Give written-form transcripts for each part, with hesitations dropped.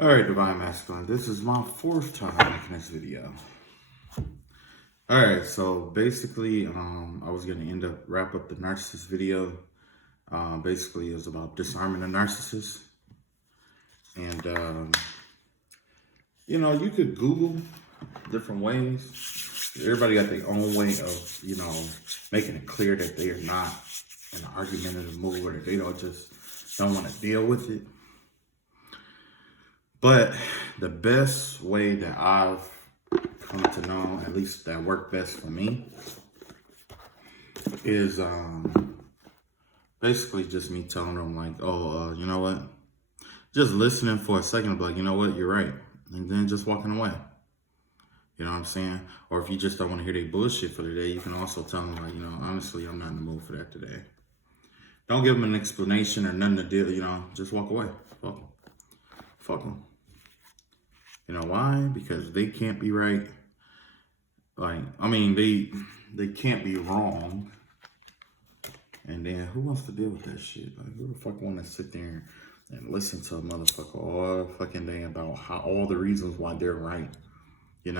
Alright, Divine Masculine, this is my fourth time making this video. Alright, so basically, I was going to wrap up the narcissist video. Basically, it was about disarming a narcissist. And, you could Google different ways. Everybody got their own way of, making it clear that they are not in an argumentative mood or that they don't want to deal with it. But the best way that I've come to know, at least that worked best for me, is basically just me telling them like, you know what? Just listening for a second, like, you know what, you're right. And then just walking away. You know what I'm saying? Or if you just don't want to hear their bullshit for the day, you can also tell them like, honestly, I'm not in the mood for that today. Don't give them an explanation or nothing to do, just walk away. Fuck them. Fuck them. You know why? Because they can't be right. Like, they can't be wrong. And then who wants to deal with that shit? Like, who the fuck want to sit there and listen to a motherfucker all fucking day about all the reasons why they're right, And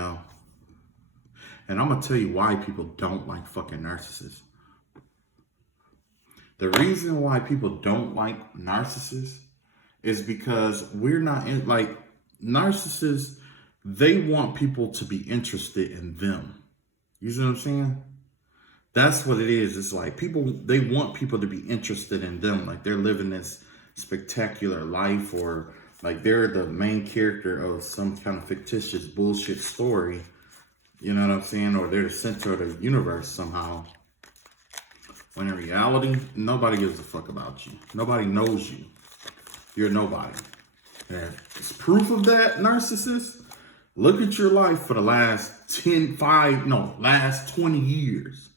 I'm gonna tell you why people don't like fucking narcissists. The reason why people don't like narcissists is because we're not in, like, narcissists, they want people to be interested in them. You see what I'm saying? That's what it is. It's like they want people to be interested in them. Like they're living this spectacular life, or like they're the main character of some kind of fictitious bullshit story. You know what I'm saying? Or they're the center of the universe somehow. When in reality, nobody gives a fuck about you. Nobody knows you. You're nobody. And as proof of that, narcissist, look at your life for the last 20 years.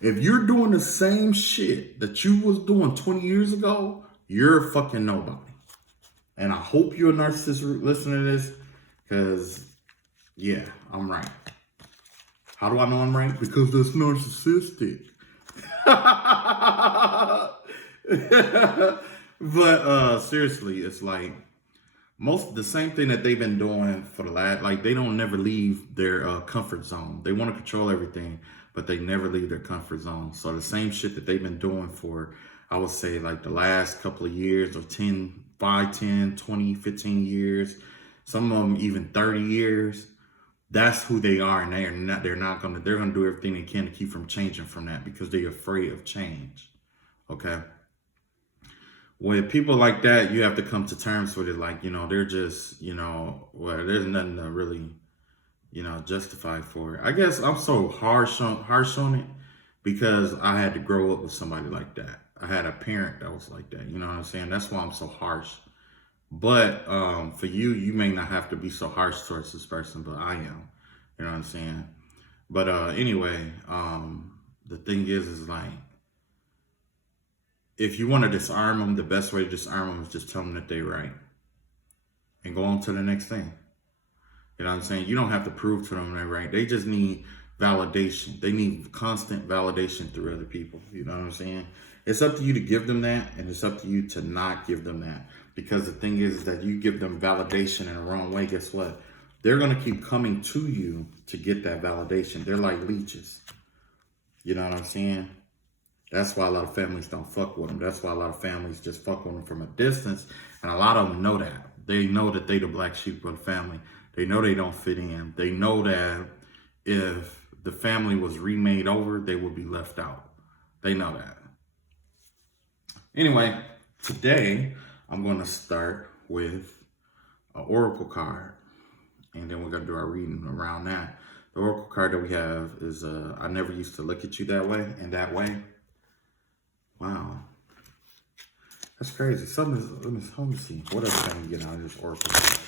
If you're doing the same shit that you was doing 20 years ago, you're fucking nobody. And I hope you're a narcissist listening to this, because, yeah, I'm right. How do I know I'm right? Because that's narcissistic. But seriously, it's like the same thing that they've been doing for the last, like they don't never leave their comfort zone. They want to control everything, but they never leave their comfort zone. So the same shit that they've been doing for, I would say, like the last couple of years, or 5, 10, 20, 15 years, some of them even 30 years. That's who they are, and they're gonna do everything they can to keep from changing from that, because they're afraid of change. Okay. With people like that, you have to come to terms with it. Like, they're just, there's nothing to really, justify for it. I guess I'm so harsh on it because I had to grow up with somebody like that. I had a parent that was like that. You know what I'm saying? That's why I'm so harsh. But for you may not have to be so harsh towards this person, but I am. You know what I'm saying? But anyway, the thing is like, if you want to disarm them, the best way to disarm them is just tell them that they're right and go on to the next thing. You know what I'm saying? You don't have to prove to them they're right. They just need validation. They need constant validation through other people. You know what I'm saying? It's up to you to give them that, and it's up to you to not give them that. Because the thing is that you give them validation in the wrong way, guess what? They're going to keep coming to you to get that validation. They're like leeches. You know what I'm saying? That's why a lot of families don't fuck with them. That's why a lot of families just fuck with them from a distance. And a lot of them know that. They know that they the black sheep of the family. They know they don't fit in. They know that if the family was remade over, they would be left out. They know that. Anyway, today I'm going to start with an oracle card. And then we're going to do our reading around that. The oracle card that we have is, I never used to look at you that way, in that way. Wow. That's crazy. Let me see. What else can we get out of this oracle card?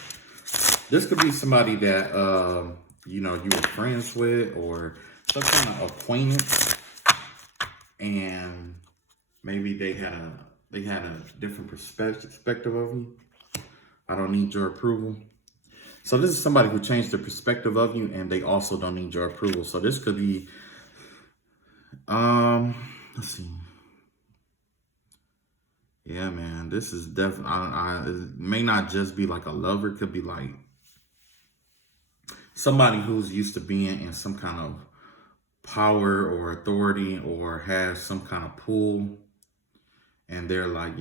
This could be somebody that, you were friends with, or some kind of acquaintance. And maybe they had a different perspective of you. I don't need your approval. So this is somebody who changed their perspective of you, and they also don't need your approval. So this could be, let's see. Yeah, man. This is definitely. It may not just be like a lover. It could be like somebody who's used to being in some kind of power or authority or has some kind of pull, and they're like,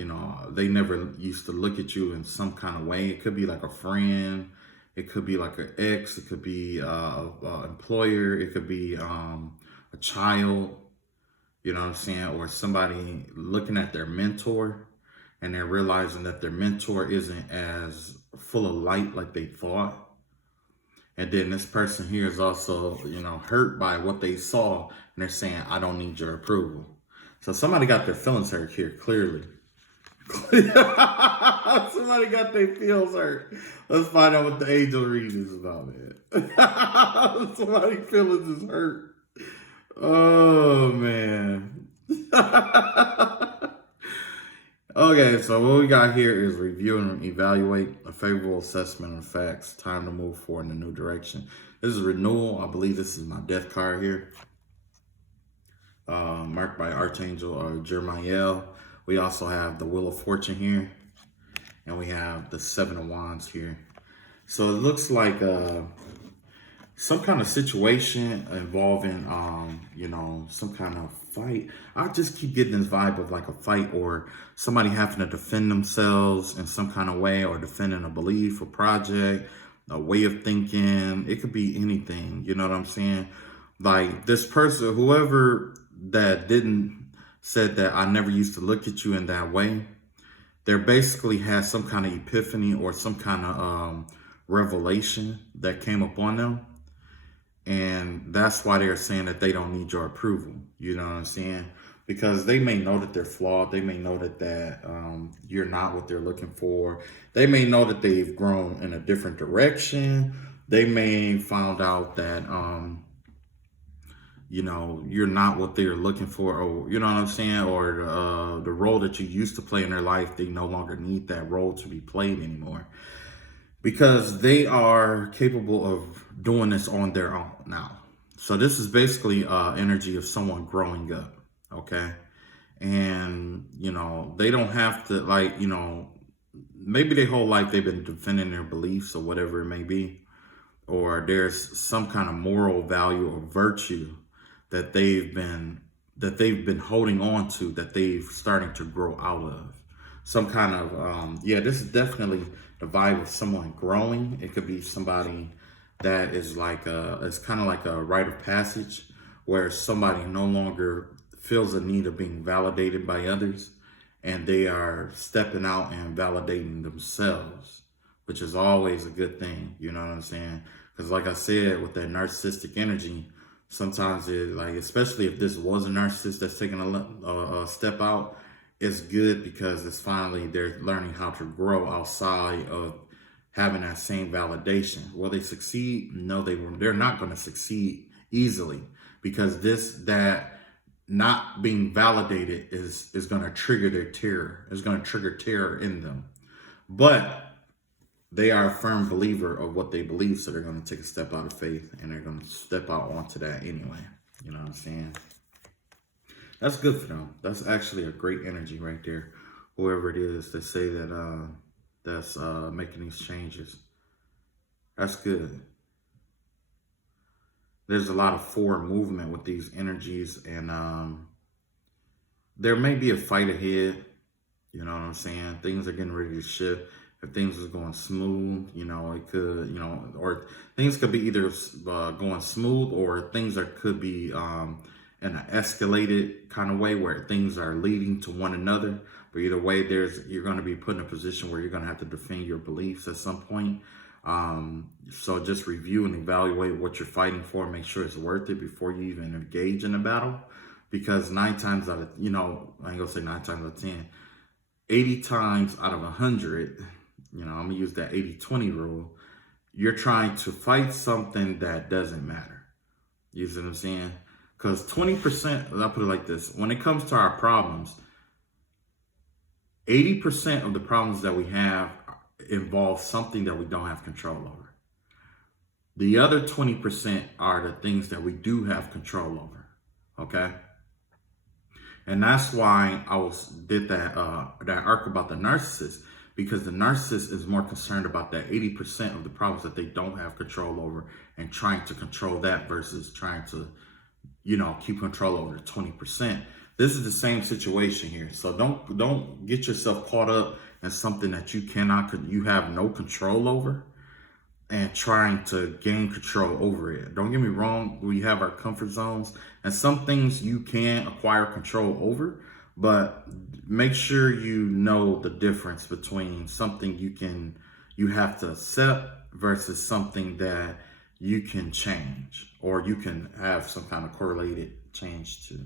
they never used to look at you in some kind of way. It could be like a friend, it could be like an ex, it could be a employer, it could be a child, you know what I'm saying, or somebody looking at their mentor and they're realizing that their mentor isn't as full of light like they thought. And then this person here is also, hurt by what they saw, and they're saying, I don't need your approval. So somebody got their feelings hurt here, clearly. Somebody got their feels hurt. Let's find out what the angel reading is about, man. Somebody feelings is hurt. Oh, man. Okay, so what we got here is review and evaluate a favorable assessment of facts. Time to move forward in a new direction. This is renewal. I believe this is my death card here. Marked by Archangel Jeremiel. We also have the Wheel of Fortune here. And we have the Seven of Wands here. So it looks like some kind of situation involving, some kind of fight. I just keep getting this vibe of like a fight or somebody having to defend themselves in some kind of way or defending a belief, a project, a way of thinking. It could be anything, you know what I'm saying? Like this person, whoever that didn't said that I never used to look at you in that way, there basically has some kind of epiphany or some kind of revelation that came upon them. And that's why they're saying that they don't need your approval. You know what I'm saying? Because they may know that they're flawed. They may know that you're not what they're looking for. They may know that they've grown in a different direction. They may found out that, you're not what they're looking for, or you know what I'm saying? Or the role that you used to play in their life, they no longer need that role to be played anymore. Because they are capable of doing this on their own now. So this is basically energy of someone growing up, okay? And, they don't have to, maybe their whole life they've been defending their beliefs or whatever it may be, or there's some kind of moral value or virtue that they've been holding on to, that they've starting to grow out of. Some kind of, this is definitely the vibe of someone growing. It could be somebody that is like it's kind of like a rite of passage where somebody no longer feels the need of being validated by others, and they are stepping out and validating themselves, which is always a good thing. You know what I'm saying? Because like I said, with that narcissistic energy, sometimes it, like, especially if this was a narcissist that's taking a step out, it's good because it's finally they're learning how to grow outside of having that same validation. Will they succeed? No, they're not going to succeed easily, because that not being validated is going to trigger their terror. It's going to trigger terror in them. But they are a firm believer of what they believe, so they're going to take a step out of faith and they're going to step out onto that anyway. You know what I'm saying? That's good for them. That's actually a great energy right there. Whoever it is that say that that's making these changes. That's good. There's a lot of forward movement with these energies, and there may be a fight ahead. You know what I'm saying? Things are getting ready to shift. If things is going smooth, it could, or things could be either going smooth, or things could be in an escalated kind of way where things are leading to one another. But either way, you're going to be put in a position where you're going to have to defend your beliefs at some point. So just review and evaluate what you're fighting for. Make sure it's worth it before you even engage in a battle. Because 9 times out of, I ain't going to say 9 times out of 10, 80 times out of 100, I'm going to use that 80-20 rule. You're trying to fight something that doesn't matter. You see what I'm saying? Because 20%, I'll put it like this. When it comes to our problems, 80% of the problems that we have involve something that we don't have control over. The other 20% are the things that we do have control over. Okay? And that's why did that arc about the narcissist, because the narcissist is more concerned about that 80% of the problems that they don't have control over and trying to control that versus trying to, keep control over the 20%. This is the same situation here. So don't get yourself caught up in something that you have no control over and trying to gain control over it. Don't get me wrong, we have our comfort zones and some things you can acquire control over, but make sure you know the difference between something you have to accept versus something that you can change or you can have some kind of correlated change to.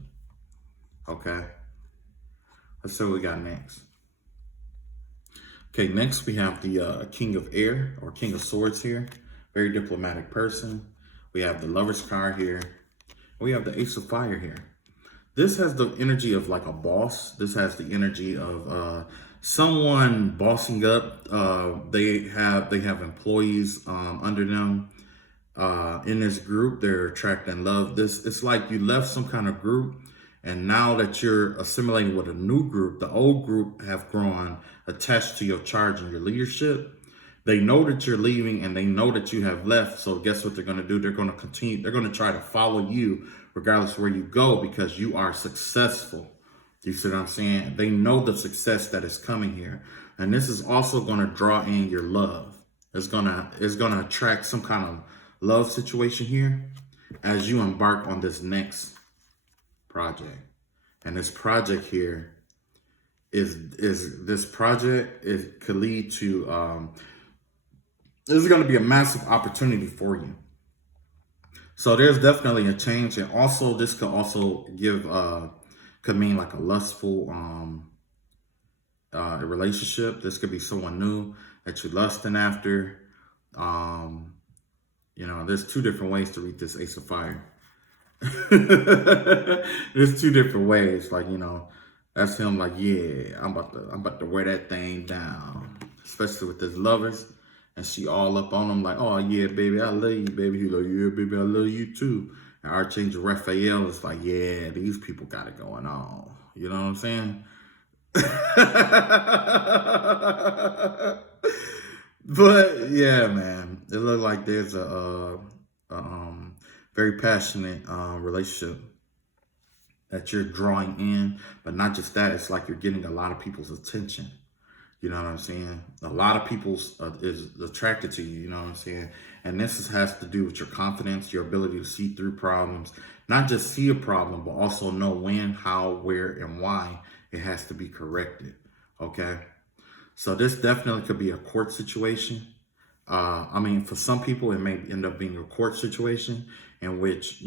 Okay, let's see what we got next. Okay, next we have the King of Air or King of Swords here. Very diplomatic person. We have the Lover's card here. We have the Ace of Fire here. This has the energy of like a boss. This has the energy of someone bossing up. They have employees under them. In this group, they're attracting love. It's like you left some kind of group, and now that you're assimilating with a new group, the old group have grown attached to your charge and your leadership. They know that you're leaving and they know that you have left. So guess what they're going to do? They're going to continue. They're going to try to follow you regardless of where you go because you are successful. You see what I'm saying? They know the success that is coming here. And this is also going to draw in your love. It's going to attract some kind of love situation here as you embark on this next project. And this project here could lead to this is going to be a massive opportunity for you. So there's definitely a change, and also this could also could mean like a lustful relationship. This could be someone new that you're lusting after. There's two different ways to read this Ace of Fire. There's two different ways. Like, that's him like, yeah, I'm about to wear that thing down. Especially with his lovers. And she all up on him like, oh yeah, baby, I love you, baby. He's like, yeah, baby, I love you too. And Archangel Raphael is like, yeah, these people got it going on. You know what I'm saying? But yeah, man, it looks like there's a very passionate relationship that you're drawing in, but not just that. It's like you're getting a lot of people's attention. You know what I'm saying? A lot of people is attracted to you. You know what I'm saying? And this has to do with your confidence, your ability to see through problems, not just see a problem, but also know when, how, where, and why it has to be corrected. Okay. So this definitely could be a court situation. For some people, it may end up being a court situation in which,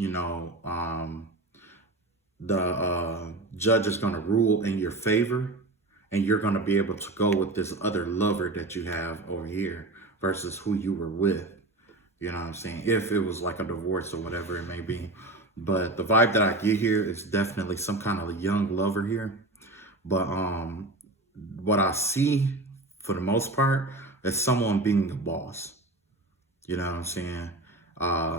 the judge is going to rule in your favor, and you're going to be able to go with this other lover that you have over here versus who you were with. You know what I'm saying? If it was like a divorce or whatever it may be. But the vibe that I get here is definitely some kind of a young lover here. But what I see for the most part is someone being a boss. You know what I'm saying?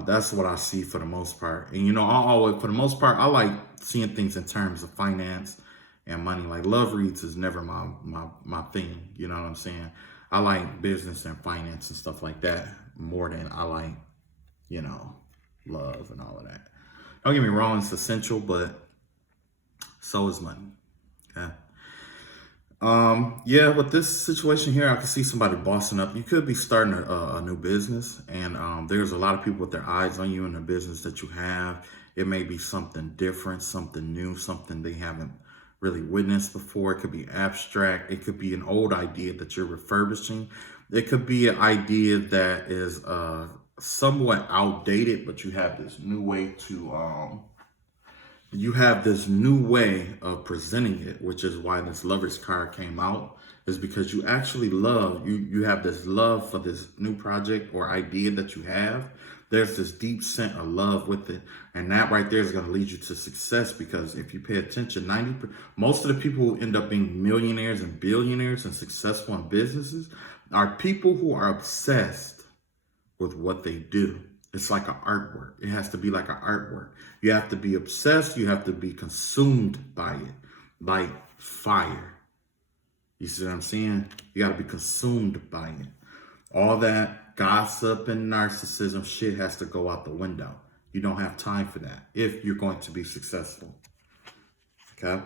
That's what I see for the most part. And, for the most part, I like seeing things in terms of finance and money. Like love reads is never my thing. You know what I'm saying? I like business and finance and stuff like that more than I like, love and all of that. Don't get me wrong, it's essential, but so is money. Okay. With this situation here, I can see somebody bossing up. You could be starting a new business, and there's a lot of people with their eyes on you in the business that you have. It may be something different, something new, something they haven't really witnessed before. It could be abstract. It could be an old idea that you're refurbishing. It could be an idea that is somewhat outdated, but you have this new way of presenting it, which is why this Lover's card came out, is because you actually you have this love for this new project or idea that you have. There's this deep scent of love with it. And that right there is going to lead you to success, because if you pay attention, most of the people who end up being millionaires and billionaires and successful in businesses are people who are obsessed with what they do. It's like an artwork. It has to be like an artwork. You have to be obsessed. You have to be consumed by it. like fire. You see what I'm saying? You got to be consumed by it. All that gossip and narcissism shit has to go out the window. You don't have time for that if you're going to be successful. Okay?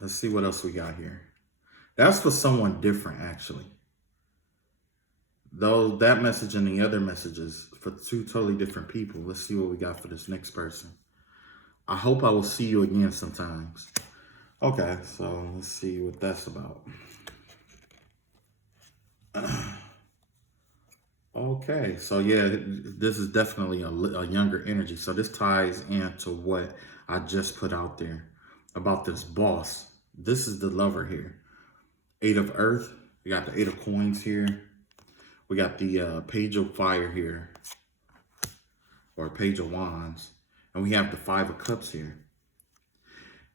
Let's see what else we got here. That's for someone different, actually. Though that message and the other messages for two totally different people. Let's see what we got for this next person. I hope I will see you again sometimes. Okay, so let's see what that's about. Okay, so yeah, this is definitely a younger energy. So this ties into what I just put out there about this boss. This is the lover here. 8 of Earth. We got the 8 of Coins here. We got the Page of Fire here, or Page of Wands, and we have the 5 of Cups here.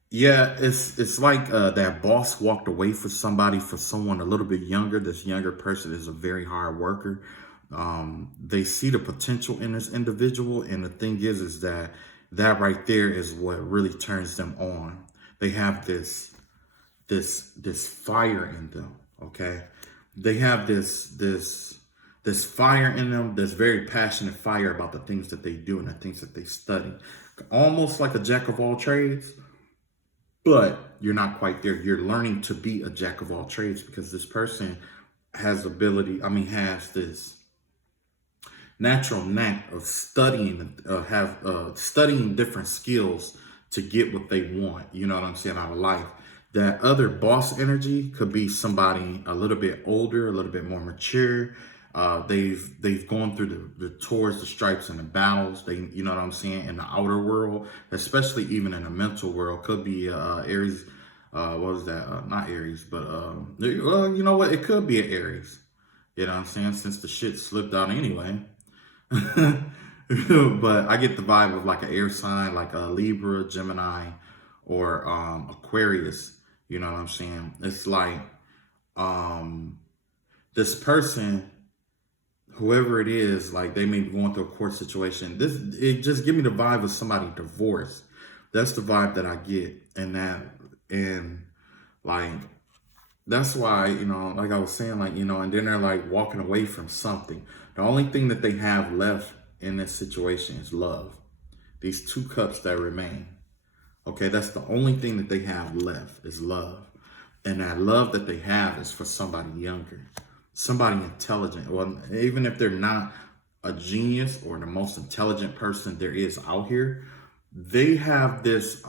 Yeah, it's like that boss walked away for someone a little bit younger. This younger person is a very hard worker. They see the potential in this individual, and the thing is that right there is what really turns them on. They have this fire in them. Okay, they have this fire in them, this very passionate fire about the things that they do and the things that they study. Almost like a jack of all trades, but you're not quite there. You're learning to be a jack of all trades because this person has this natural knack of studying, studying different skills to get what they want. You know what I'm saying, out of life. That other boss energy could be somebody a little bit older, a little bit more mature. They've gone through the tours, the stripes, and the battles. You know what I'm saying, in the outer world, especially even in the mental world. Could be Aries. What was that? Not Aries, but well, you know what? It could be an Aries. You know what I'm saying? Since the shit slipped out anyway. But I get the vibe of like an air sign, like a Libra, Gemini, or Aquarius. You know what I'm saying? It's like this person, whoever it is, like they may be going through a court situation. It just give me the vibe of somebody divorced. That's the vibe that I get, and like that's why, you know, like I was saying, like, you know, and then they're like walking away from something. The only thing that they have left in this situation is love. These 2 cups that remain. Okay, that's the only thing that they have left is love. And that love that they have is for somebody younger, somebody intelligent. Well, even if they're not a genius or the most intelligent person there is out here, they have this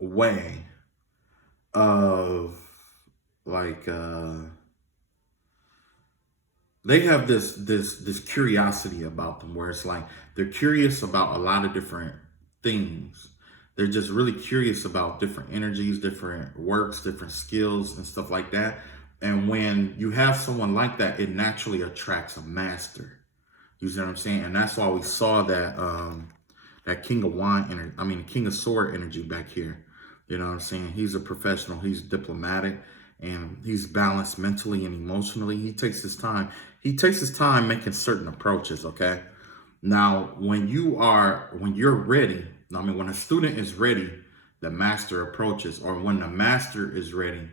way of like they have this curiosity about them, where it's like they're curious about a lot of different things. They're just really curious about different energies, different works, different skills, and stuff like that. And when you have someone like that, it naturally attracts a master. You see what I'm saying? And that's why we saw that that King of Wand energy, King of Sword energy back here. You know what I'm saying? He's a professional, he's diplomatic, and he's balanced mentally and emotionally. He takes his time. He takes his time making certain approaches, okay? Now, when you're ready, when a student is ready, the master approaches, or when the master is ready.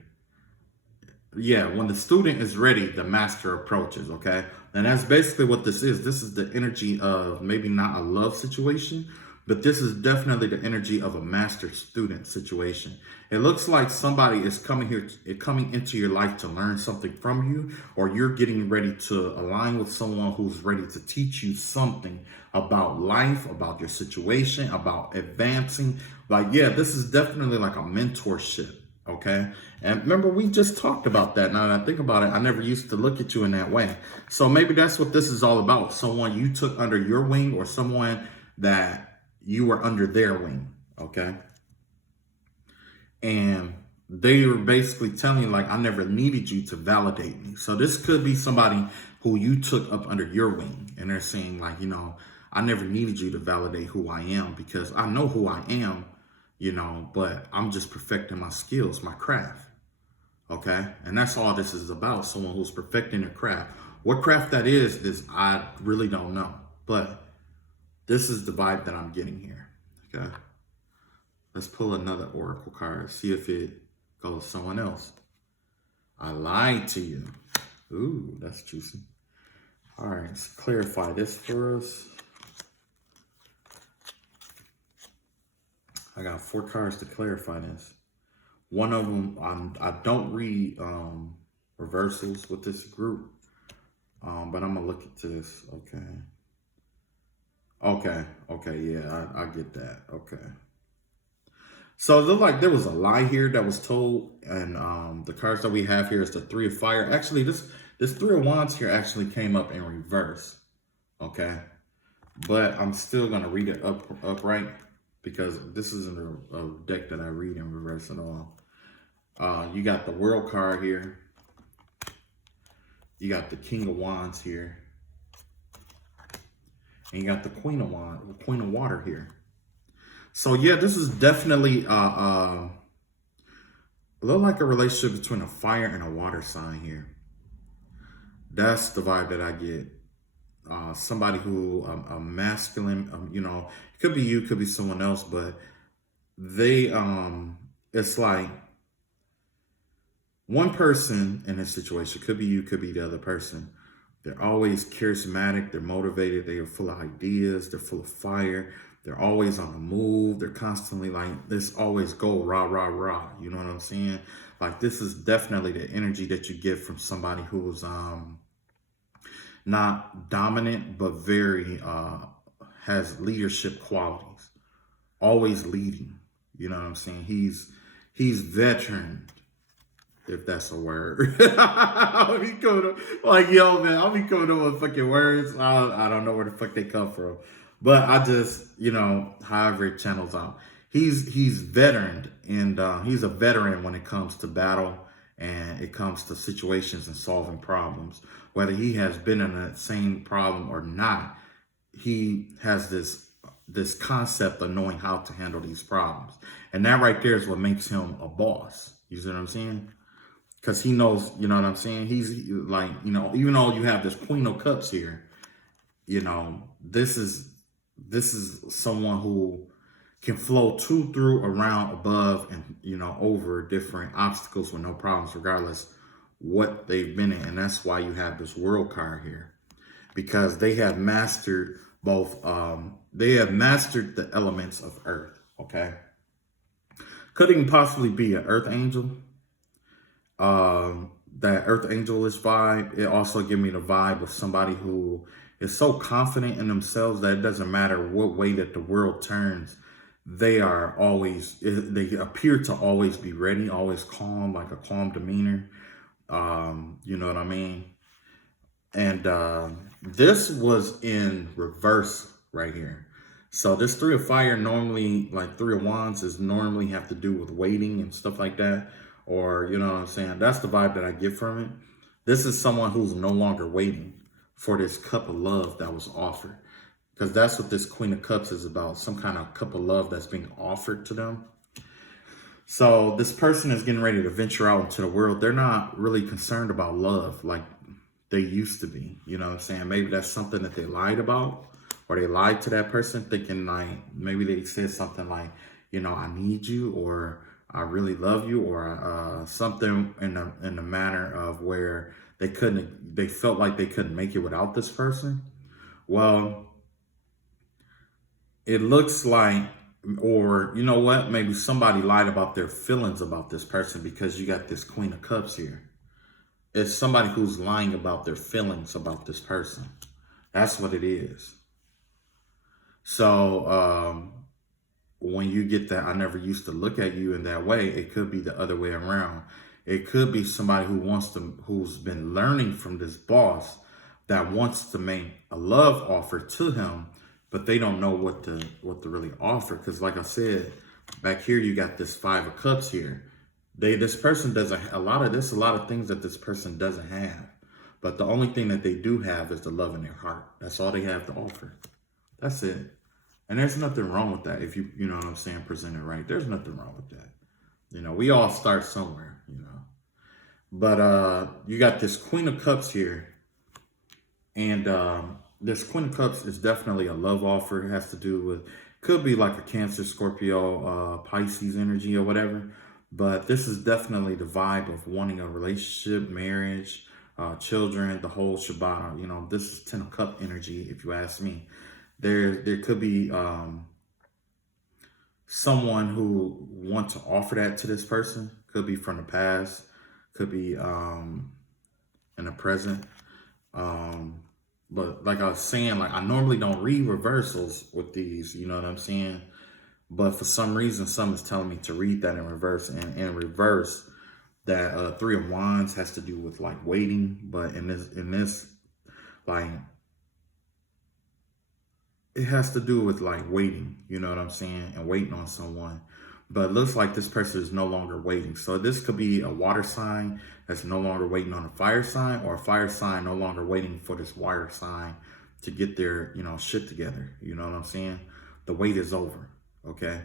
Yeah, when the student is ready, the master approaches, okay? And that's basically what this is. This is the energy of maybe not a love situation, but this is definitely the energy of a master-student situation. It looks like somebody is coming into your life to learn something from you, or you're getting ready to align with someone who's ready to teach you something about life, about your situation, about advancing. Like, yeah, this is definitely like a mentorship, okay? And remember, we just talked about that. Now that I think about it, I never used to look at you in that way. So maybe that's what this is all about. Someone you took under your wing, or someone that you were under their wing, okay? And they were basically telling you, like, I never needed you to validate me. So this could be somebody who you took up under your wing, and they're saying, like, you know, I never needed you to validate who I am, because I know who I am, you know, but I'm just perfecting my skills, my craft, okay? And that's all this is about, someone who's perfecting their craft. What craft that is I really don't know, but this is the vibe that I'm getting here. Okay. Let's pull another oracle card. See if it goes someone else. I lied to you. Ooh, that's juicy. All right, let's clarify this for us. I got 4 cards to clarify this. One of them, I don't read reversals with this group, but I'm gonna look into this. Okay, yeah, I get that. Okay. So it looked like there was a lie here that was told, and the cards that we have here is the 3 of Fire. Actually, this 3 of Wands here actually came up in reverse. Okay, but I'm still gonna read it upright because this isn't a deck that I read in reverse at all. You got the World card here. You got the King of Wands here, and you got the Queen of Water here. So yeah, this is definitely a little like a relationship between a fire and a water sign here. That's the vibe that I get. Somebody who a masculine, you know, it could be you, could be someone else, but they it's like one person in this situation, could be you, could be the other person. They're always charismatic, they're motivated, they are full of ideas, they're full of fire, they're always on the move, they're constantly like, this always go rah, rah, rah. You know what I'm saying? Like, this is definitely the energy that you get from somebody who's not dominant, but very has leadership qualities, always leading. You know what I'm saying? He's veteran, if that's a word. I'll be coming up, like, yo, man, I'll be coming up with fucking words. I don't know where the fuck they come from. But I just, you know, however it channels out. He's veteran, and he's a veteran when it comes to battle and it comes to situations and solving problems. Whether he has been in that same problem or not, he has this concept of knowing how to handle these problems. And that right there is what makes him a boss. You see what I'm saying? Because he knows, you know what I'm saying? He's like, you know, even though you have this Queen of Cups here, you know, this is someone who can flow to, through, around, above, and, you know, over different obstacles with no problems, regardless what they've been in. And that's why you have this World card here, because they have mastered both, they have mastered the elements of earth. Okay. Could even possibly be an earth angel. That earth angelish vibe. It also give me the vibe of somebody who is so confident in themselves that it doesn't matter what way that the world turns. They appear to always be ready, always calm, like a calm demeanor. You know what I mean? And this was in reverse right here. So this 3 of Fire normally, like 3 of Wands, is normally have to do with waiting and stuff like that. Or, you know what I'm saying? That's the vibe that I get from it. This is someone who's no longer waiting for this cup of love that was offered. Because that's what this Queen of Cups is about. Some kind of cup of love that's being offered to them. So this person is getting ready to venture out into the world. They're not really concerned about love like they used to be. You know what I'm saying? Maybe that's something that they lied about. Or they lied to that person thinking like, maybe they said something like, you know, I need you, or I really love you, or something in the manner of where they felt like they couldn't make it without this person. Well, it looks like, or you know what, maybe somebody lied about their feelings about this person, because you got this Queen of Cups here. It's somebody who's lying about their feelings about this person. That's what it is. So, when you get that, I never used to look at you in that way, it could be the other way around. It could be somebody who's been learning from this boss that wants to make a love offer to him, but they don't know what to really offer. Because like I said, back here, you got this 5 of Cups here. This person doesn't, a lot of things that this person doesn't have. But the only thing that they do have is the love in their heart. That's all they have to offer. That's it. And there's nothing wrong with that. If you know what I'm saying, present it right. There's nothing wrong with that. You know, we all start somewhere, you know. But you got this Queen of Cups here. And this Queen of Cups is definitely a love offer. It has to do with Could be like a Cancer, Scorpio, Pisces energy or whatever. But this is definitely the vibe of wanting a relationship, marriage, children, the whole shebang. You know, this is Ten of Cup energy, if you ask me. There could be someone who want to offer that to this person. Could be from the past, could be in the present. Um, but like I was saying, like I normally don't read reversals with these, you know what I'm saying? But for some reason, something's telling me to read that in reverse. And in reverse, that Three of Wands has to do with like waiting. But in this, like it has to do with like waiting, you know what I'm saying? And waiting on someone. But it looks like this person is no longer waiting. So this could be a water sign that's no longer waiting on a fire sign, or a fire sign no longer waiting for this water sign to get their, you know, shit together. You know what I'm saying? The wait is over. Okay.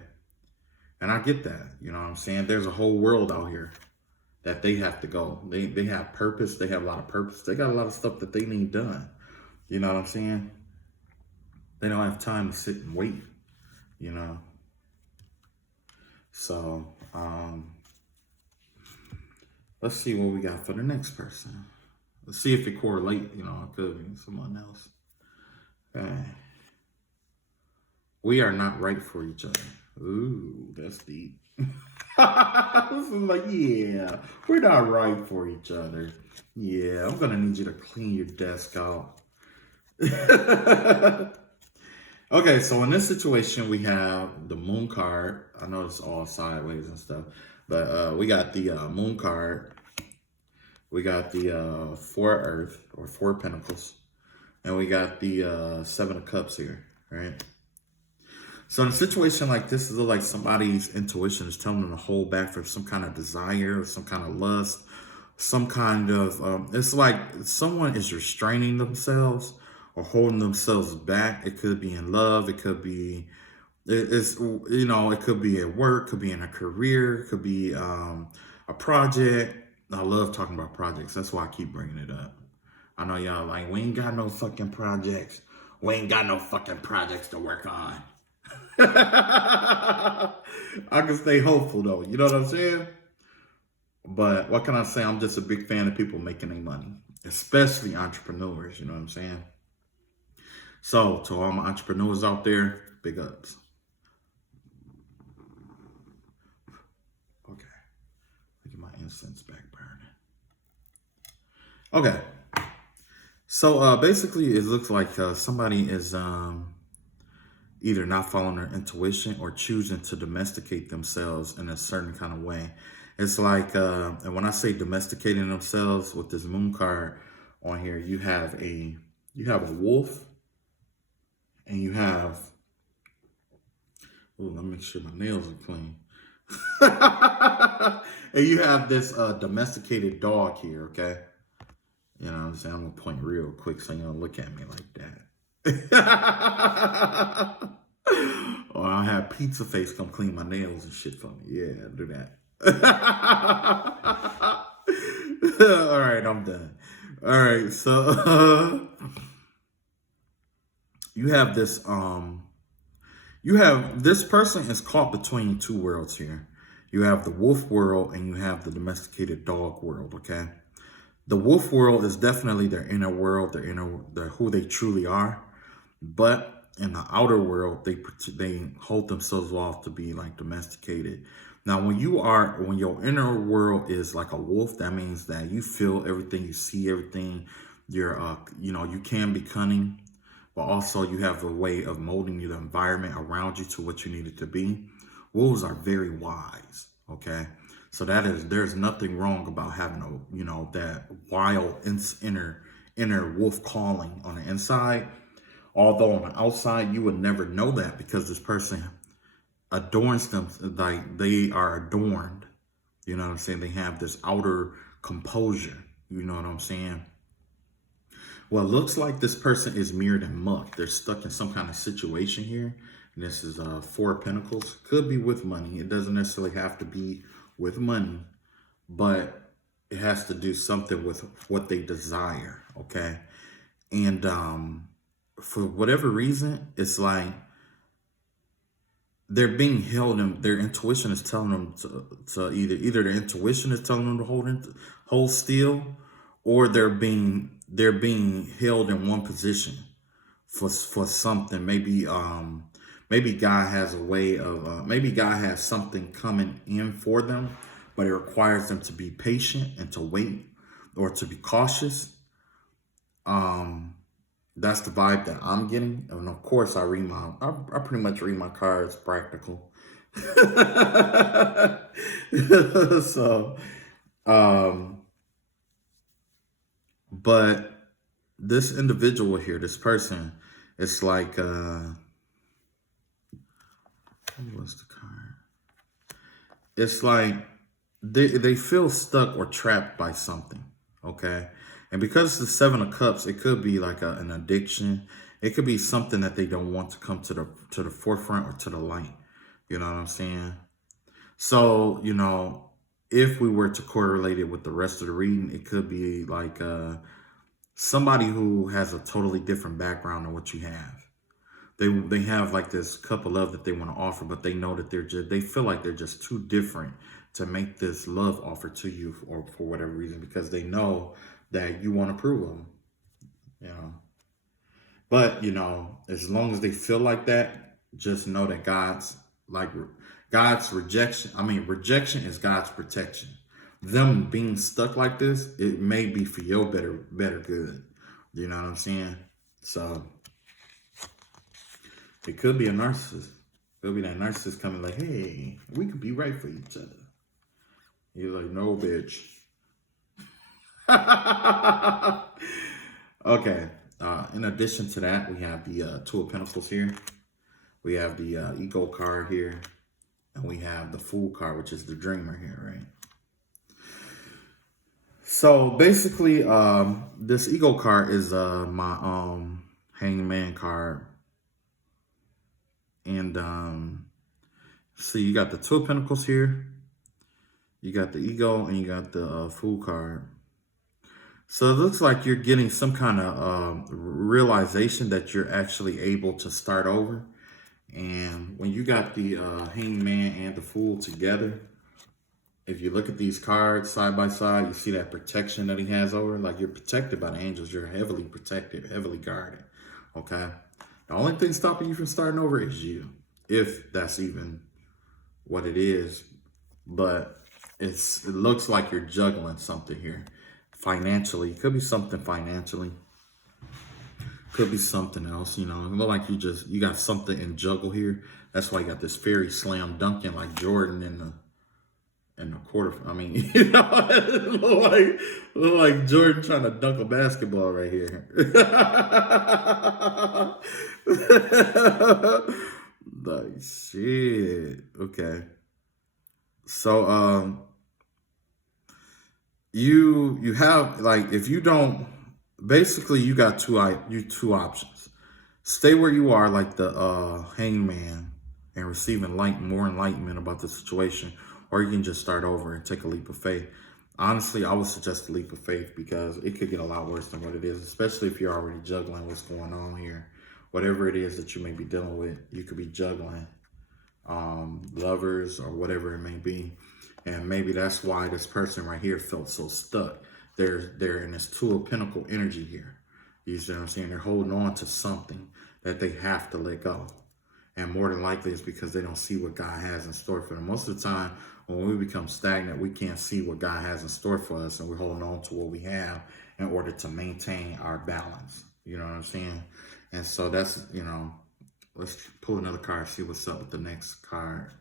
And I get that. You know what I'm saying? There's a whole world out here that they have to go. They have purpose. They have a lot of purpose. They got a lot of stuff that they need done. You know what I'm saying? They don't have time to sit and wait, you know? So, let's see what we got for the next person. Let's see if it correlate, you know, it could be someone else. Okay. We are not right for each other. Ooh, that's deep. This is like, yeah, we're not right for each other. Yeah, I'm gonna need you to clean your desk out. Okay, so in this situation, we have the Moon card. I know it's all sideways and stuff, but we got the Moon card. We got the Four Earth, or Four Pentacles. And we got the Seven of Cups here, right? So in a situation like this, it looks like somebody's intuition is telling them to hold back from some kind of desire or some kind of lust, some kind of, it's like someone is restraining themselves or holding themselves back. It could be in love. It could be, it's, you know, it could be at work, could be in a career, it could be a project. I love talking about projects. That's why I keep bringing it up. I know y'all like, we ain't got no fucking projects. We ain't got no fucking projects to work on. I can stay hopeful though. You know what I'm saying? But what can I say? I'm just a big fan of people making their money, especially entrepreneurs. You know what I'm saying? So to all my entrepreneurs out there, big ups. Okay. Get my incense back burning. Okay. So basically, it looks like somebody is either not following their intuition or choosing to domesticate themselves in a certain kind of way. It's like, and when I say domesticating themselves with this Moon card on here, you have a wolf, and you have, oh, let me make sure my nails are clean. And you have this domesticated dog here, okay? You know what I'm saying? I'm gonna point real quick so you don't look at me like that. Or I'll have Pizza Face come clean my nails and shit for me. Yeah, do that. All right, I'm done. All right, so you have this this person is caught between two worlds here. You have the wolf world and you have the domesticated dog world, okay? The wolf world is definitely their inner world, their who they truly are. But in the outer world, they hold themselves off to be like domesticated. Now, when your inner world is like a wolf, that means that you feel everything, you see everything. You're, you can be cunning, but also you have a way of molding the environment around you to what you need it to be. Wolves are very wise, okay? So there's nothing wrong about having that wild inner wolf calling on the inside. Although on the outside, you would never know that because this person adorns them like they are adorned. You know what I'm saying? They have this outer composure. You know what I'm saying? Well, it looks like this person is mirrored in muck. They're stuck in some kind of situation here. And this is Four of Pentacles. Could be with money. It doesn't necessarily have to be with money, but it has to do something with what they desire, okay? And for whatever reason, it's like they're being held and their intuition is telling them to either their intuition is telling them to hold still, or they're being held in one position for something. Maybe God has a way of maybe God has something coming in for them, but it requires them to be patient and to wait, or to be cautious. um that's the vibe that I'm getting. And of course, I pretty much read my cards practical. So, um, but this individual here, this person, it's like, what's the card? It's like they feel stuck or trapped by something. Okay. And because it's the Seven of Cups, it could be like an addiction. It could be something that they don't want to come to the forefront or to the light. You know what I'm saying? So, if we were to correlate it with the rest of the reading, it could be like somebody who has a totally different background than what you have. They have like this cup of love that they want to offer, but they know that they feel like they're just too different to make this love offer to you, or for whatever reason, because they know that you want to prove them, you know. But as long as they feel like that, just know that God's rejection. I mean, rejection is God's protection. Them being stuck like this, it may be for your better good. You know what I'm saying? So it could be a narcissist. It could be that narcissist coming like, hey, we could be right for each other. You're like, no, bitch. Okay. In addition to that, we have the Two of Pentacles here. We have the Ego card here. And we have the Fool card, which is the Dreamer here, right? So basically, this Ego card is my Hangman card. And see, you got the Two of Pentacles here. You got the Ego, and you got the Fool card. So it looks like you're getting some kind of realization that you're actually able to start over. And when you got the Hangman and the Fool together, if you look at these cards side by side, you see that protection that he has over. Like, you're protected by the angels. You're heavily protected, heavily guarded. Okay? The only thing stopping you from starting over is you, if that's even what it is. But it looks like you're juggling something here. Financially, it could be something financially, could be something else. It look like you got something in juggle here. That's why you got this fairy slam dunking like Jordan in the quarter. I mean, it look like Jordan trying to dunk a basketball right here. Like, shit. Okay. So you have, like, if you don't, basically you got two options. Stay where you are, like the Hangman, and receive more enlightenment about the situation, or you can just start over and take a leap of faith. Honestly, I would suggest a leap of faith, because it could get a lot worse than what it is, especially if you're already juggling what's going on here. Whatever it is that you may be dealing with, you could be juggling lovers or whatever it may be. And maybe that's why this person right here felt so stuck. They're in this Two of Pentacle energy here. You see what I'm saying? They're holding on to something that they have to let go. And more than likely, it's because they don't see what God has in store for them. Most of the time, when we become stagnant, we can't see what God has in store for us, and we're holding on to what we have in order to maintain our balance. You know what I'm saying? And so that's, let's pull another card, see what's up with the next card.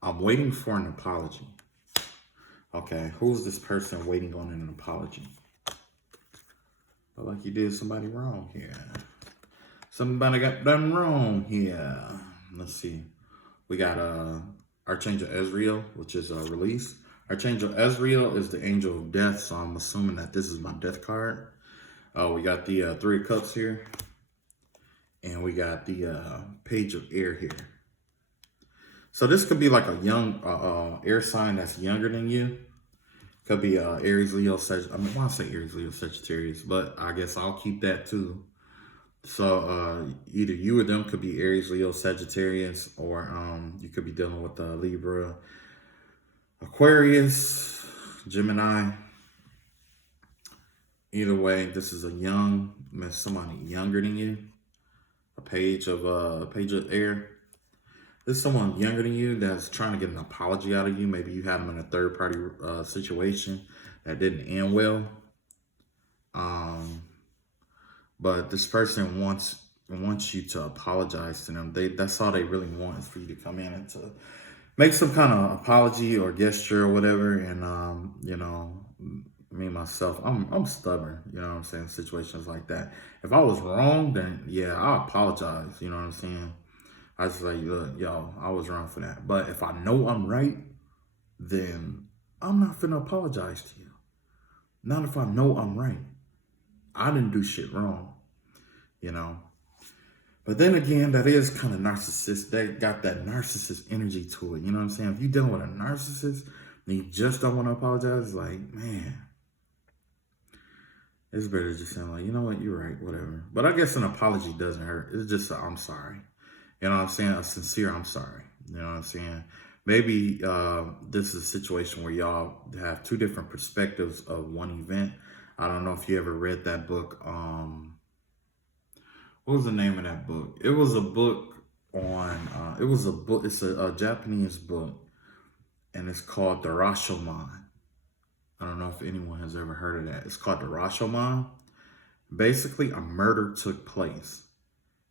I'm waiting for an apology. Okay, who's this person waiting on an apology? Feel like you did somebody wrong here. Somebody got done wrong here. Let's see. We got Archangel Ezreal, which is a release. Archangel Ezreal is the angel of death, so I'm assuming that this is my death card. We got the Three of Cups here. And we got the Page of Air here. So this could be like a young air sign that's younger than you. Could be Aries, Leo, Sagittarius. I want to say Aries, Leo, Sagittarius, but I guess I'll keep that too. So either you or them could be Aries, Leo, Sagittarius, or you could be dealing with Libra, Aquarius, Gemini. Either way, this is a somebody younger than you, a page of air. This is someone younger than you that's trying to get an apology out of you. Maybe you had them in a third party situation that didn't end well. Um, but this person wants you to apologize to them. That's all they really want, is for you to come in and to make some kind of apology or gesture or whatever. And me myself, I'm stubborn. You know what I'm saying? Situations like that. If I was wrong, then yeah, I apologize. You know what I'm saying? I just like, look, yo, I was wrong for that. But if I know I'm right, then I'm not finna apologize to you. Not if I know I'm right. I didn't do shit wrong, you know. But then again, that is kind of narcissist. They got that narcissist energy to it. You know what I'm saying? If you're dealing with a narcissist and you just don't want to apologize, it's like, man, it's better just saying like, you know what, you're right, whatever. But I guess an apology doesn't hurt. It's just I'm sorry. You know what I'm saying? A sincere I'm sorry. You know what I'm saying? Maybe this is a situation where y'all have two different perspectives of one event. I don't know if you ever read that book. What was the name of that book? It was a book on. It was a book. It's a Japanese book, and it's called the Rashomon. I don't know if anyone has ever heard of that. It's called the Rashomon. Basically, a murder took place,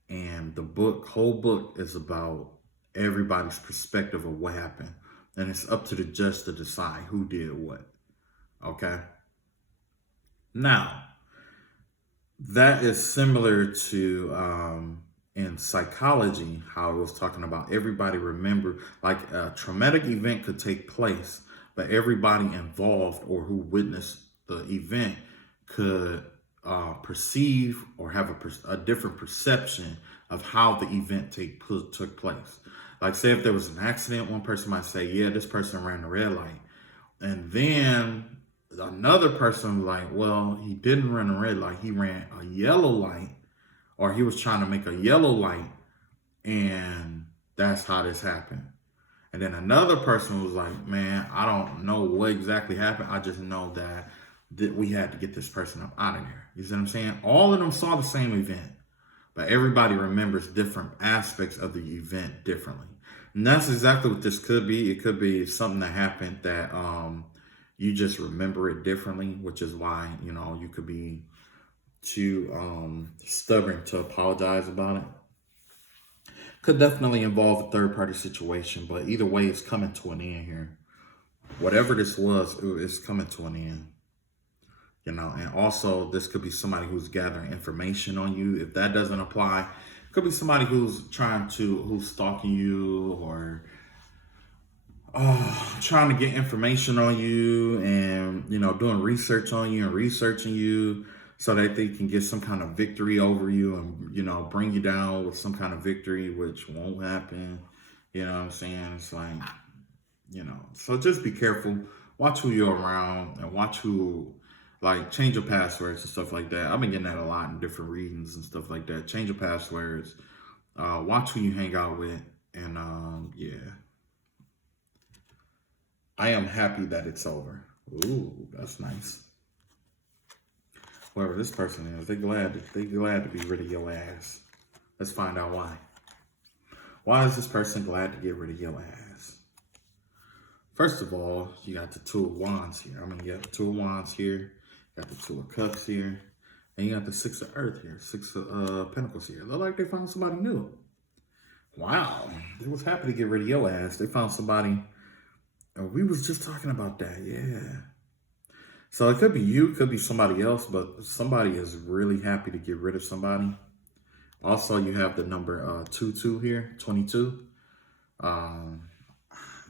and the whole book is about everybody's perspective of what happened, and it's up to the judge to decide who did what. Okay. Now, that is similar to in psychology, how I was talking about everybody remember, like a traumatic event could take place, but everybody involved or who witnessed the event could perceive or have a different perception of how the event took place. Like, say if there was an accident, one person might say, yeah, this person ran the red light. And then another person was like, well, he didn't run a red light. He ran a yellow light, or he was trying to make a yellow light. And that's how this happened. And then another person was like, man, I don't know what exactly happened. I just know that we had to get this person up out of there. You see what I'm saying? All of them saw the same event, but everybody remembers different aspects of the event differently. And that's exactly what this could be. It could be something that happened that you just remember it differently, which is why, you could be too stubborn to apologize about it. Could definitely involve a third party situation, but either way, it's coming to an end here. Whatever this was, it's coming to an end. And also this could be somebody who's gathering information on you. If that doesn't apply, it could be somebody who's stalking you, or trying to get information on you, and doing research on you and researching you so that they can get some kind of victory over you, and bring you down with some kind of victory, which won't happen. You know what I'm saying? It's like, so just be careful. Watch who you're around, and watch who, like, change your passwords and stuff like that. I've been getting that a lot in different readings and stuff like that. Change your passwords. Watch who you hang out with, and yeah. I am happy that it's over. Ooh, that's nice. Whoever this person is, they glad to be rid of your ass. Let's find out why. Why is this person glad to get rid of your ass? First of all, you got the Two of Wands here. You got the Two of Wands here. You got the Two of Cups here. And you got the Six of Earth here. Six of Pentacles here. Look like they found somebody new. Wow. They was happy to get rid of your ass. They found somebody. We was just talking about that. Yeah. So it could be you, could be somebody else, but somebody is really happy to get rid of somebody. Also, you have the number 22 here, 22.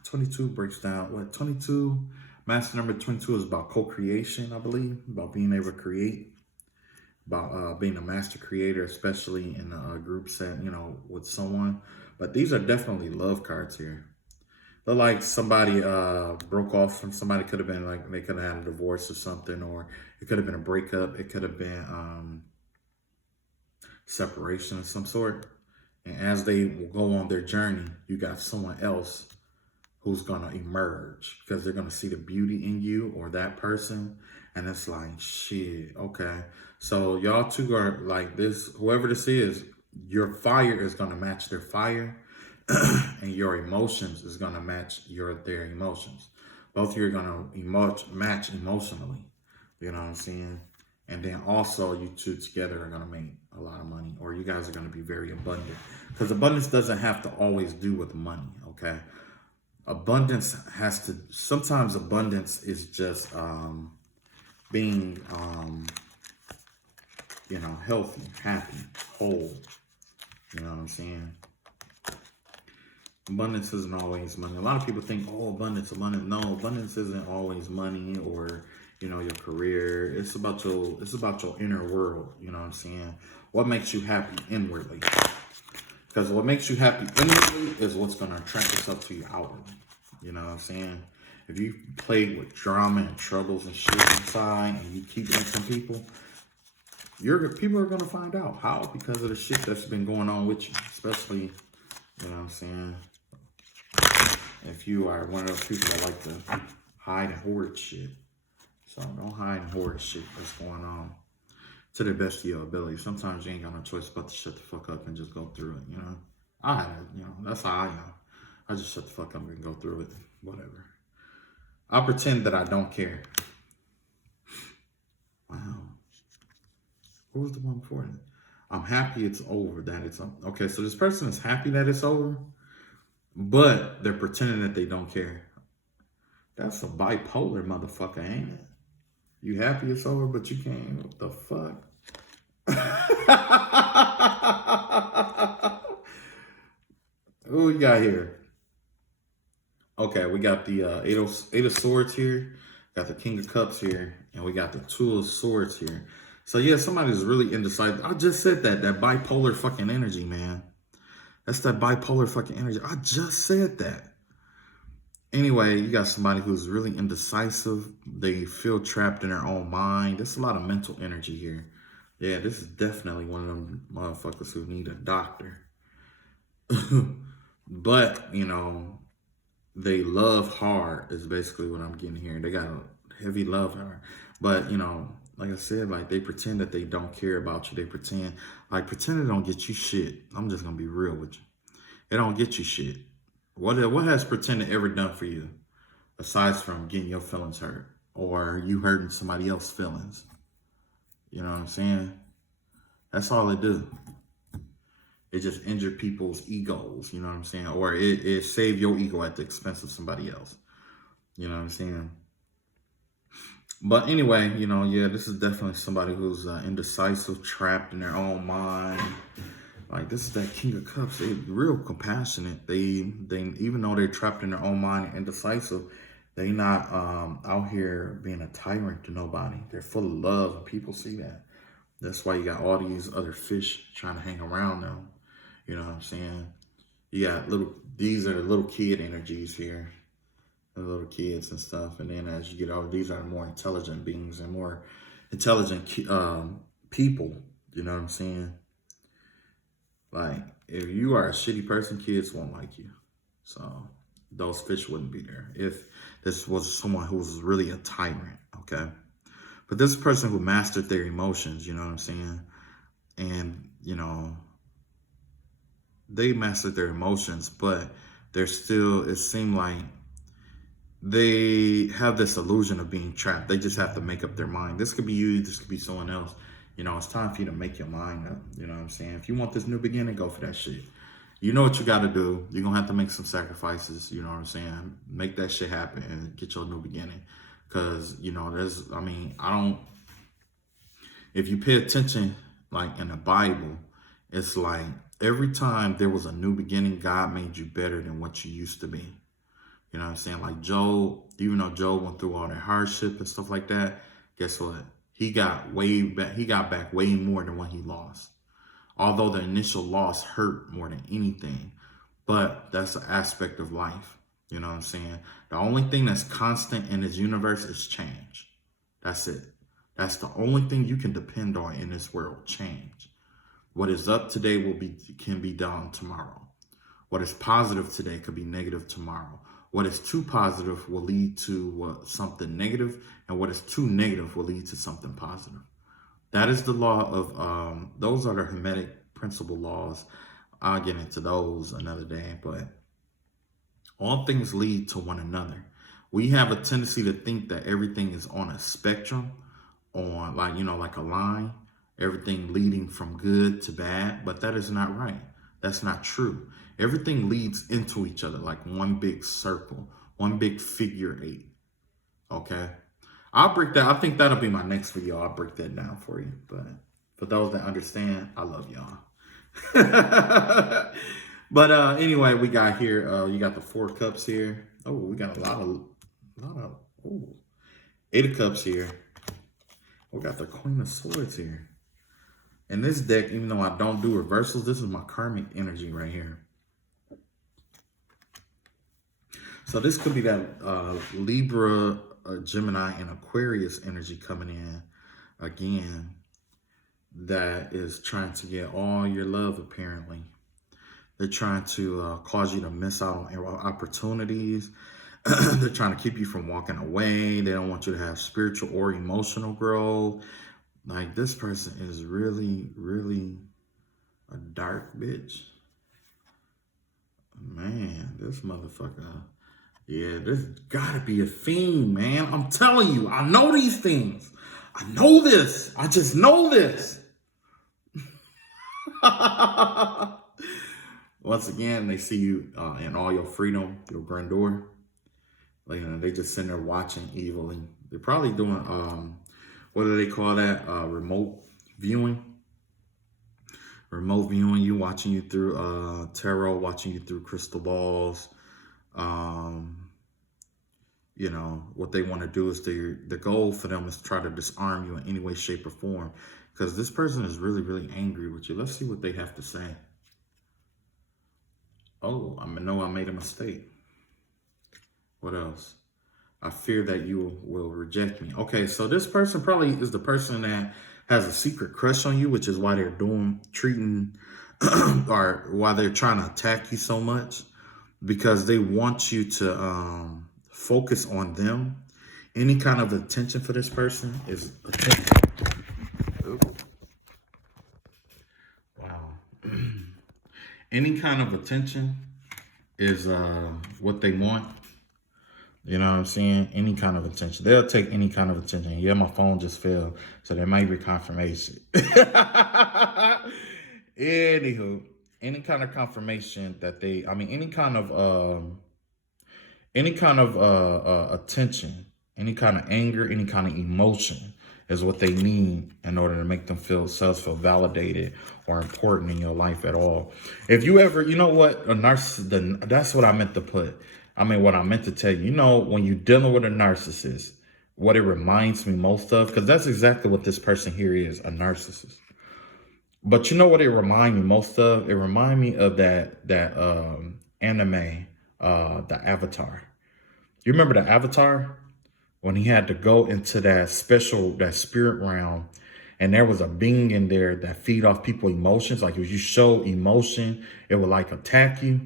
22 breaks down, 22, master number 22 is about co-creation, I believe, about being able to create, about being a master creator, especially in a group set, with someone. But these are definitely love cards here. Look like somebody broke off from somebody. Could have been like they could have had a divorce or something, or it could have been a breakup. It could have been separation of some sort. And as they will go on their journey, you got someone else who's gonna emerge because they're gonna see the beauty in you or that person. And it's like, shit, okay. So y'all two are like this, whoever this is, your fire is gonna match their fire, and your emotions is gonna match their emotions. Both of you are gonna match emotionally. You know what I'm saying? And then also you two together are gonna make a lot of money, or you guys are gonna be very abundant. Because abundance doesn't have to always do with money, okay? Abundance has to, sometimes abundance is just being, healthy, happy, whole. You know what I'm saying? Abundance isn't always money. A lot of people think, oh, abundance. No, abundance isn't always money or, your career. It's about your inner world. You know what I'm saying? What makes you happy inwardly? Because what makes you happy inwardly is what's going to attract itself to you outwardly. You know what I'm saying? If you play with drama and troubles and shit inside and you keep it from people, people are going to find out. How? Because of the shit that's been going on with you. Especially, you know what I'm saying? If you are one of those people that like to hide and hoard shit. So don't hide and hoard shit that's going on to the best of your ability. Sometimes you ain't got no choice but to shut the fuck up and just go through it, I had it, that's how I am. I just shut the fuck up and go through it, whatever. I pretend that I don't care. Wow. What was the one before that? I'm happy it's over, that it's okay. So this person is happy that it's over, but they're pretending that they don't care. That's a bipolar motherfucker, ain't it? You happy it's over, but you can't. What the fuck? Who we got here? Okay, we got the eight of Swords here. Got the King of Cups here. And we got the Two of Swords here. So yeah, somebody's really indecisive. I just said that bipolar fucking energy, man. That's that bipolar fucking energy. I just said that. Anyway, you got somebody who's really indecisive. They feel trapped in their own mind. There's a lot of mental energy here. Yeah, this is definitely one of them motherfuckers who need a doctor. But, they love hard is basically what I'm getting here. They got a heavy love hard. But, like I said, like they pretend that they don't care about you. They pretend it don't get you shit. I'm just going to be real with you. It don't get you shit. What has pretending ever done for you? Aside from getting your feelings hurt or you hurting somebody else's feelings. You know what I'm saying? That's all it do. It just injured people's egos, you know what I'm saying? Or it saved your ego at the expense of somebody else. You know what I'm saying? But anyway, yeah, this is definitely somebody who's indecisive, trapped in their own mind. Like this is that King of Cups. They're real compassionate. They even though they're trapped in their own mind and indecisive, they not out here being a tyrant to nobody. They're full of love, and people see that. That's why you got all these other fish trying to hang around them. You know what I'm saying? You got these are the little kid energies here. The little kids and stuff. And then as you get older, these are more intelligent beings and more intelligent people. You know what I'm saying? Like, if you are a shitty person, kids won't like you. So those fish wouldn't be there if this was someone who was really a tyrant, okay? But this person who mastered their emotions, you know what I'm saying? And, they mastered their emotions, but they're still, it seemed like they have this illusion of being trapped. They just have to make up their mind. This could be you, this could be someone else. It's time for you to make your mind up. You know what I'm saying? If you want this new beginning, go for that shit. You know what you got to do. You're going to have to make some sacrifices. You know what I'm saying? Make that shit happen and get your new beginning. Because, if you pay attention, like in the Bible, it's like every time there was a new beginning, God made you better than what you used to be. You know what I'm saying? Like Job, even though Job went through all that hardship and stuff like that, guess what? He got back way more than what he lost. Although the initial loss hurt more than anything, but that's an aspect of life. You know what I'm saying? The only thing that's constant in this universe is change. That's it. That's the only thing you can depend on in this world, change. What is up today can be down tomorrow. What is positive today could be negative tomorrow. What is too positive will lead to something negative, and what is too negative will lead to something positive. That is the law of, those are the Hermetic principle laws. I'll get into those another day, but all things lead to one another. We have a tendency to think that everything is on a spectrum, on like a line, everything leading from good to bad, but that is not right. That's not true. Everything leads into each other like one big circle, one big figure eight. Okay. I'll break that. I think that'll be my next video. I'll break that down for you. But for those that understand, I love y'all. But anyway, we got here, you got the 4 cups here. Oh, we got a lot of, oh, 8 of cups here. We got the Queen of Swords here. In this deck, even though I don't do reversals, this is my karmic energy right here. So this could be that Libra, Gemini, and Aquarius energy coming in again that is trying to get all your love, apparently. They're trying to cause you to miss out on opportunities. They're trying to keep you from walking away. They don't want you to have spiritual or emotional growth. Like, this person is really, really a dark bitch. Man, this motherfucker. Yeah, there's gotta be a theme, man. I'm telling you, I know these things. I know this. I just know this. Once again, they see you in all your freedom, your grandeur. Like, they just sitting there watching evilly. They're probably doing, what do they call that? Remote viewing. Remote viewing, you watching you through tarot, watching you through crystal balls. You know, what they want to do is the goal for them is to try to disarm you in any way, shape, or form. Because this person is really, really angry with you. Let's see what they have to say. Oh, I know I made a mistake. What else? I fear that you will reject me. Okay, so this person probably is the person that has a secret crush on you, which is why they're treating, or why they're trying to attack you so much, because they want you to focus on them. Any kind of attention for this person is attention. Wow. Any kind of attention is what they want. You know what I'm saying? Any kind of attention. They'll take any kind of attention. Yeah, my phone just fell, so there might be confirmation. Anywho, any kind of confirmation that they, any kind of attention, any kind of anger, any kind of emotion is what they need in order to make themselves feel validated or important in your life at all. If you ever, you know what, a narcissist, that's what I meant to put. What I meant to tell you, when you're dealing with a narcissist, what it reminds me most of, because that's exactly what this person here is, a narcissist. But you know what it reminds me most of? It reminds me of that anime, the Avatar. You remember the Avatar? When he had to go into that spirit realm, and there was a being in there that feed off people's emotions. Like, if you show emotion, it will like attack you,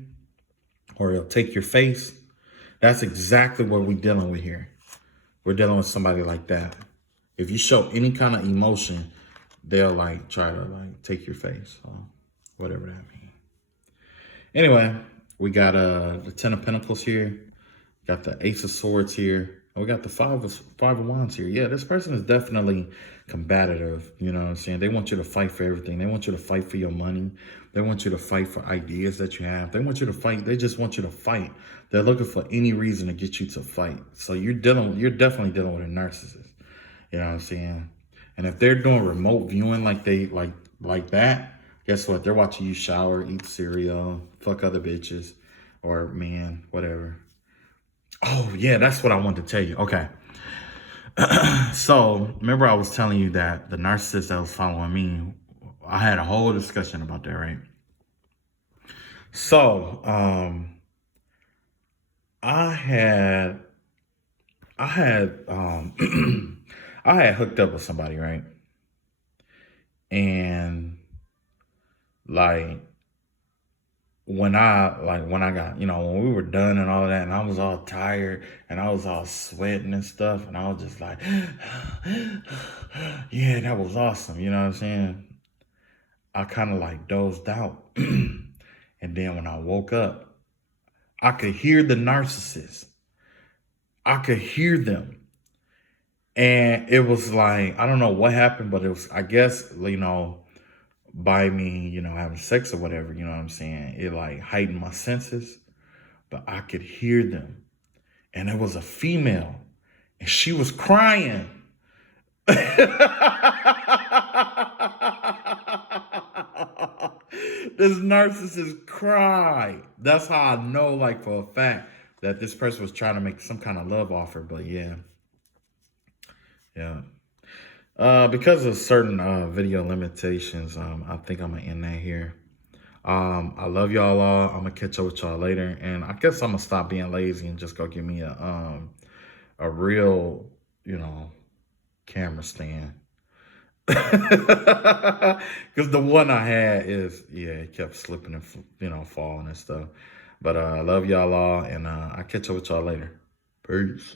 or it'll take your face. That's exactly what we're dealing with here. We're dealing with somebody like that. If you show any kind of emotion, they'll like try to like take your face, or whatever that means. Anyway, we got the 10 of Pentacles here. Got the Ace of Swords here. We got the five of Wands here. Yeah, this person is definitely combative. You know what I'm saying? They want you to fight for everything. They want you to fight for your money. They want you to fight for ideas that you have. They want you to fight. They just want you to fight. They're looking for any reason to get you to fight. So you're definitely dealing with a narcissist. You know what I'm saying? And if they're doing remote viewing like that, guess what? They're watching you shower, eat cereal, fuck other bitches, or man, whatever. Oh, yeah, that's what I wanted to tell you. Okay. So, remember I was telling you that the narcissist that was following me, I had a whole discussion about that, right? So, I had I had hooked up with somebody, right? And like when I got, when we were done and all of that, and I was all tired and I was all sweating and stuff, and I was just like, yeah, that was awesome. You know what I'm saying? I kind of like dozed out. And then when I woke up, I could hear the narcissist. I could hear them. And it was like, I don't know what happened, but it was, I guess, by me, having sex or whatever, you know what I'm saying? It like heightened my senses, but I could hear them. And it was a female, and she was crying. This narcissist cried. That's how I know, like, for a fact that this person was trying to make some kind of love offer. But yeah, yeah. Because of certain video limitations, I think I'm gonna end that here. I love y'all all. I'm gonna catch up with y'all later, and I guess I'm gonna stop being lazy and just go give me a real, camera stand. Because the one I had is, yeah, it kept slipping and falling and stuff. But I love y'all all, and I catch up with y'all later. Peace.